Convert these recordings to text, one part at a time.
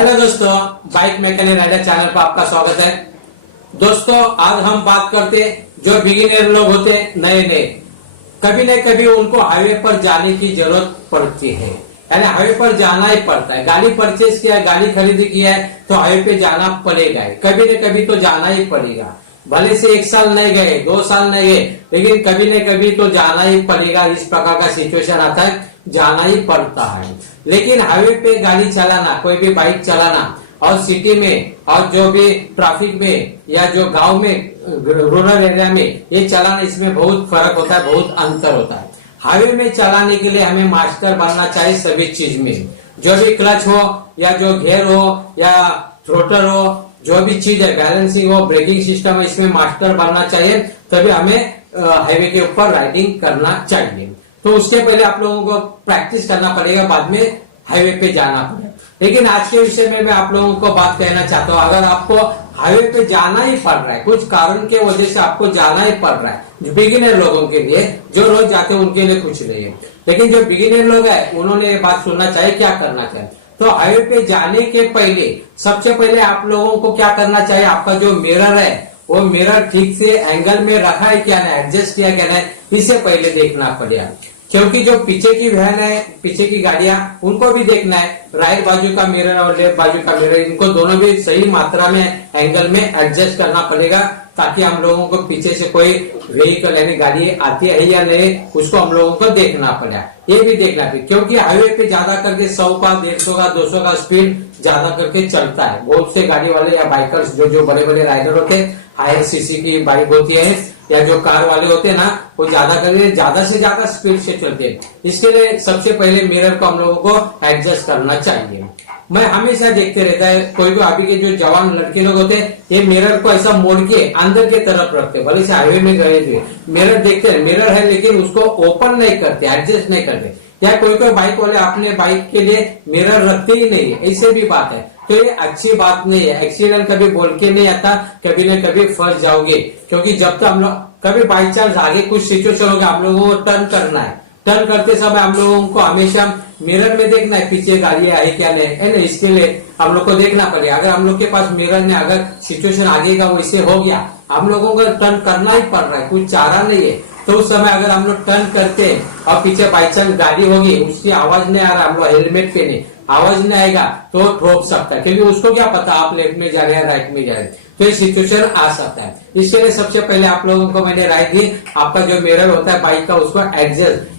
Hello दोस्तों, bike mechanic rider channel पर आपका स्वागत है। दोस्तों, आज हम बात करते जो बिगिनर लोग होते नए नए, कभी न कभी उनको हाईवे पर जाने की जरूरत पड़ती है। यानी हाईवे पर जाना ही पड़ता है। गाड़ी परचेज किया है, गाड़ी खरीदी किया है तो हाईवे पे जाना पड़ेगा, कभी न कभी तो जाना ही पड़ेगा। भले से 1 साल नहीं गए, 2 साल नहीं गए, लेकिन कभी न कभी तो जाना ही पड़ेगा। इस प्रकार का सिचुएशन आता है, जाना ही पड़ता है। लेकिन हाईवे पे गाड़ी चलाना, कोई भी बाइक चलाना और सिटी में और जो भी ट्रैफिक में या जो गांव में रूरल एरिया में ये चलाना, इसमें बहुत फर्क होता है, बहुत अंतर होता है। हाईवे में चलाने के लिए हमें मास्टर बनना चाहिए सभी चीज में। जो भी क्लच हो या जो गियर हो या थ्रोटल हो, जो भी चीज है, बैलेंसिंग हो, ब्रेकिंग सिस्टम है, इसमें मास्टर बनना चाहिए। तभी हमें हाईवे के ऊपर राइडिंग करना चाहिए। तो उसके पहले आप लोगों को प्रैक्टिस करना पड़ेगा, बाद में हाईवे पे जाना पड़ेगा। लेकिन आज के विषय में मैं आप लोगों को बात कहना चाहता हूँ, अगर आपको हाईवे पे जाना ही पड़ रहा है, कुछ कारण के वजह से आपको जाना ही पड़ रहा है, बिगिनर लोगों के लिए, जो रोज जाते हैं उनके लिए कुछ नहीं है। लेकिन जो बिगिनर लोग है उन्होंने ये बात सुनना चाहिए, क्या करना चाहिए। तो हाईवे पे जाने के पहले सबसे पहले आप लोगों को क्या करना चाहिए, आपका जो मिरर है वो मिरर ठीक से एंगल में रखा है क्या नहीं, एडजस्ट किया क्या नहीं, इसे पहले देखना पड़ेगा। क्योंकि जो पीछे की वैन है, पीछे की गाड़ियां, उनको भी देखना है। राइट बाजू का मिरर और लेफ्ट बाजू का मिरर, इनको दोनों भी सही मात्रा में एंगल में एडजस्ट करना पड़ेगा, ताकि हम लोगों को पीछे से कोई व्हीकल यानी गाड़ी आती है या नहीं, उसको हम लोगों को देखना पड़ेगा। ये भी देखना है, क्योंकि हाईवे पे ज्यादा करके 100 का, 150 का, 200 का स्पीड ज्यादा करके चलता है। बहुत से गाड़ी वाले या बाइकर्स, जो बड़े बड़े राइडर होते हैं, हायर सीसी की बाइक होती है या जो कार वाले होते हैं ना, वो ज्यादा करके ज्यादा से ज्यादा स्पीड से चलते हैं। इसके लिए सबसे पहले मिरर को हम लोगों को एडजस्ट करना चाहिए। मैं हमेशा देखते रहता है, कोई भी अभी के जो जवान लड़के लोग होते हैं, ये मिरर को ऐसा मोड़ के अंदर के तरफ रखते हैं। भले से हाईवे में गए थे, मिरर देखते हैं, मिरर है लेकिन उसको ओपन नहीं करते, एडजस्ट नहीं करते। या कोई कोई बाइक वाले अपने बाइक के लिए मिरर रखते ही नहीं है, ऐसे भी बात है। तो ये अच्छी बात नहीं है। एक्सीडेंट कभी बोल के नहीं आता, कभी न कभी फंस जाओगे। क्योंकि जब तक हम लोग कभी बाई चांस आगे कुछ सिचुएशन होगा, हम लोगों को टर्न करना है, टर्न करते समय हम लोगों को हमेशा मिरर में देखना है पीछे गाड़ी आई क्या नहीं है ना, इसके लिए हम लोग को देखना पड़ेगा। अगर हम लोग के पास मिरर ने अगर सिचुएशन आगे का वैसे हो गया, हम लोगों को टर्न करना ही पड़ रहा है, कुछ चारा नहीं है, तो उस समय अगर हम लोग टर्न करते हैं और पीछे बाई चांस गाड़ी होगी, उसकी आवाज नहीं आ रहा, हम लोग हेलमेट पहने, आवाज नहीं आएगा तो ठोक सकता है। क्योंकि उसको क्या पता आप लेफ्ट में जा रहे हैं राइट में जा रहे हैं, तो ये सिचुएशन आ सकता है। इसके लिए सबसे पहले आप लोगों को मैंने राय दी, आपका जो मिरर होता है बाइक का, उसको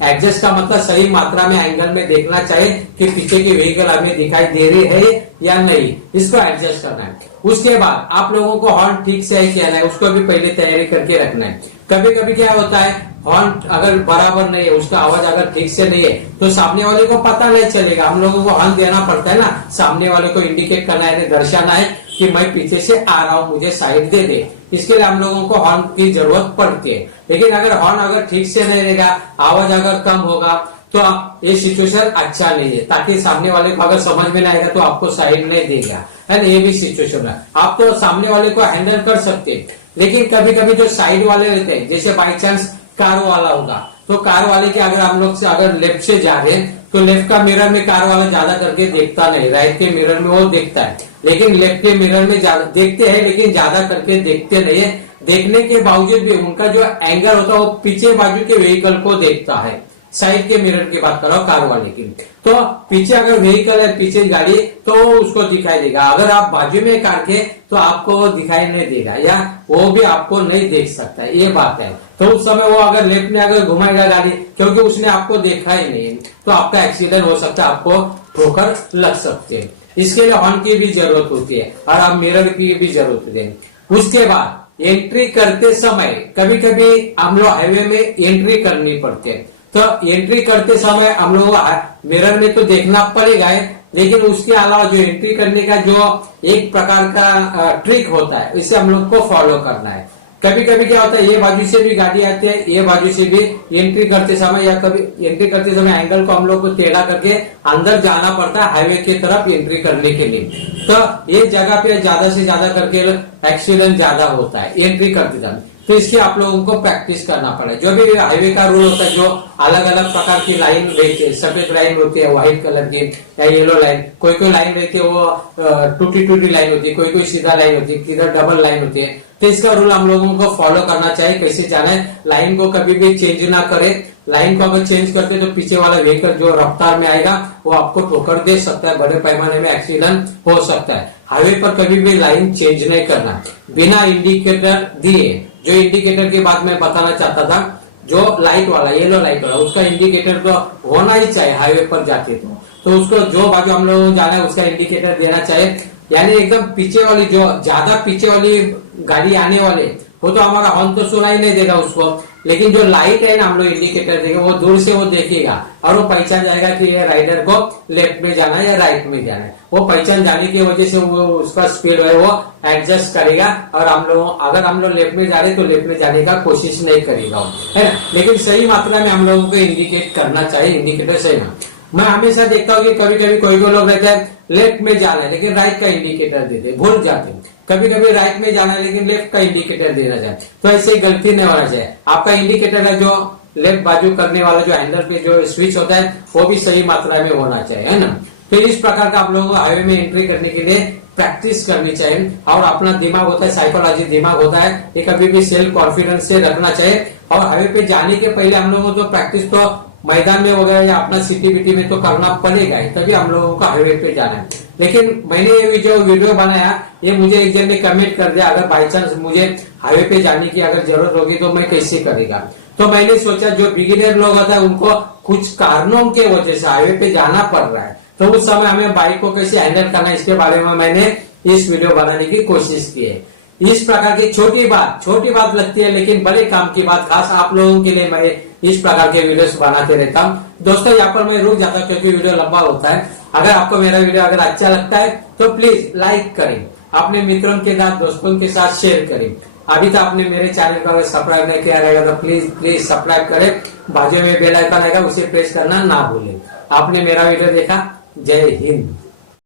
एडजस्ट का मतलब सही मात्रा में एंगल में देखना चाहिए कि पीछे की व्हीकल हमें दिखाई दे रही है या नहीं, इसको एडजस्ट करना है। उसके बाद आप लोगों को हॉर्न ठीक से है क्या नहीं, उसको भी पहले तैयारी करके रखना है। कभी कभी क्या होता है, हॉर्न अगर बराबर नहीं है, उसका आवाज अगर ठीक से नहीं है, तो सामने वाले को पता नहीं चलेगा। हम लोगों को हॉर्न देना पड़ता है ना, सामने वाले को इंडिकेट करना है, दर्शाना है कि मैं पीछे से आ रहा हूँ, मुझे साइड दे दे। इसके लिए हम लोगों को हॉर्न की जरूरत पड़ती है। लेकिन अगर हॉर्न अगर ठीक से नहीं रहेगा, आवाज अगर कम होगा, तो ये सिचुएशन अच्छा नहीं है। ताकि सामने वाले को अगर समझ में नहीं आएगा तो आपको साइड नहीं देगा, है ना, ये भी सिचुएशन है। आप तो सामने वाले को हैंडल कर सकते हैं, लेकिन कभी कभी जो साइड वाले रहते हैं, जैसे बाई चांस कार वाला होगा, तो कार वाले के अगर हम लोग से अगर लेफ्ट से जा रहे हैं, तो लेफ्ट का मिरर में कार वाला ज्यादा करके देखता नहीं, राइट के मिरर में वो देखता है। लेकिन लेफ्ट के मिरर में ज्यादा देखते हैं, लेकिन ज्यादा करके देखते नहीं है। देखने के बावजूद भी उनका जो एंगल होता है वो पीछे बाजू के व्हीकल को देखता है। साइड के मिरर की बात कर रहा हूँ, कार वाले की। तो पीछे अगर व्हीकल है, पीछे गाड़ी, तो उसको दिखाई देगा। अगर आप बाजू में कार के, तो आपको वो दिखाई नहीं देगा, या वो भी आपको नहीं देख सकता, ये बात है। तो उस समय वो अगर लेफ्ट में अगर घुमाएगा गाड़ी, क्योंकि उसने आपको देखा ही नहीं, तो आपका एक्सीडेंट हो सकता है, आपको ठोकर लग सकते हैं। इसके लिए हॉर्न की भी जरूरत होती है और आप मिरर की भी जरूरत होती है। उसके बाद एंट्री करते समय कभी कभी हम लोग हाईवे में एंट्री करनी पड़ती है, तो एंट्री करते समय हम लोग मिरर में तो देखना पड़ेगा है, लेकिन उसके अलावा जो एंट्री करने का जो एक प्रकार का ट्रिक होता है, इसे हम लोग को फॉलो करना है। कभी कभी क्या होता है, ये बाजू से भी गाड़ी आती है, ये बाजू से भी एंट्री करते समय, या कभी एंट्री करते समय एंगल को हम लोग को टेढ़ा करके अंदर जाना पड़ता है हाईवे की तरफ एंट्री करने के लिए। तो ये जगह पे ज्यादा से ज्यादा करके एक्सीडेंट ज्यादा होता है एंट्री करते समय। तो इसकी आप लोगों को प्रैक्टिस करना पड़े। जो भी हाईवे का रूल होता है, जो अलग अलग प्रकार की लाइन रहती है, सफेद लाइन होती है व्हाइट कलर की या येलो लाइन, कोई कोई लाइन रहती है वो टूटी टूटी लाइन होती है, कोई कोई सीधा लाइन होती है, किधर डबल लाइन होती है। तो इसका रूल हम लोगों को फॉलो करना चाहिए। कैसे जाना है, लाइन को कभी भी चेंज ना करे। लाइन को अगर चेंज करते तो पीछे वाला व्हीकल जो रफ्तार में आएगा वो आपको ठोकर दे सकता है, बड़े पैमाने में एक्सीडेंट हो सकता है। हाईवे पर कभी भी लाइन चेंज नहीं करना बिना इंडिकेटर दिए। जो इंडिकेटर की बात मैं बताना चाहता था, जो लाइट वाला येलो लाइट वाला, उसका इंडिकेटर तो होना ही चाहिए हाईवे पर जाते तो उसको जो बाजू हम लोग जाना है उसका इंडिकेटर देना चाहिए। यानी एकदम पीछे वाली, जो ज्यादा पीछे वाली गाड़ी आने वाले, वो तो हमारा हॉर्न तो सुनाई नहीं देगा उसको, लेकिन जो लाइट है ना हम लोग इंडिकेटर देंगे, वो दूर से वो देखेगा और वो पहचान जाएगा कि ये राइडर को लेफ्ट में जाना है या राइट में जाना है। वो पहचान जाने की वजह से वो उसका स्पीड है वो एडजस्ट करेगा, और हम लोग अगर हम लोग लेफ्ट में जा रहे तो लेफ्ट में जाने का कोशिश नहीं करेगा, है ना। लेकिन सही मात्रा में हम लोगों को इंडिकेट करना चाहिए, इंडिकेटर सही ना। मैं हमेशा देखता हूँ कि कभी कभी कोई लोग रहते हैं लेफ्ट में जाना है लेकिन राइट का इंडिकेटर देते, भूल जाते हैं। कभी कभी राइट में जाना है लेकिन लेफ्ट का इंडिकेटर देना चाहिए। तो ऐसे गलती नहीं होना चाहिए। आपका इंडिकेटर है जो लेफ्ट बाजू करने वाला जो हैंडल पे जो स्विच होता है वो भी सही मात्रा में होना चाहिए, है ना। फिर इस प्रकार का आप लोगों को हाईवे में एंट्री करने के लिए प्रैक्टिस करनी चाहिए। और अपना दिमाग होता है, साइकोलॉजी दिमाग होता है, ये कभी भी सेल्फ कॉन्फिडेंस से रखना चाहिए। और हाईवे पे जाने के पहले हम लोगों को तो प्रैक्टिस तो मैदान में वगैरह या अपना सिटी बिटी में तो करना पड़ेगा ही, तभी हम लोगों को हाईवे पे जाना है। लेकिन मैंने ये जो वीडियो बनाया, ये मुझे एक जन ने कमेंट कर दिया, अगर बाई चांस मुझे हाईवे पे जाने की अगर जरूरत होगी तो मैं कैसे करेगा। तो मैंने सोचा जो बिगिनर लोग होता है उनको कुछ कारणों के वजह से हाईवे पे जाना पड़ रहा है, तो उस समय हमें बाइक को कैसे हैंडल करना है इसके बारे में मैंने इस वीडियो बनाने की कोशिश की है। इस प्रकार की छोटी बात लगती है, लेकिन बड़े काम की बात खास आप लोगों के लिए मैं इस प्रकार के वीडियोस बनाते रहता हूँ। दोस्तों यहाँ पर मैं रुक जाता हूँ क्योंकि वीडियो लंबा होता है। अगर आपको मेरा वीडियो अगर अच्छा लगता है तो प्लीज लाइक करें, अपने मित्रों के साथ दोस्तों के साथ शेयर करें। अभी तो आपने मेरे चैनल को अगर सब्सक्राइब नहीं किया रहेगा तो प्लीज सब्सक्राइब करें। बाजू में बेल आइकन आएगा उसे प्रेस करना ना भूलें। आपने मेरा वीडियो देखा, जय हिंद।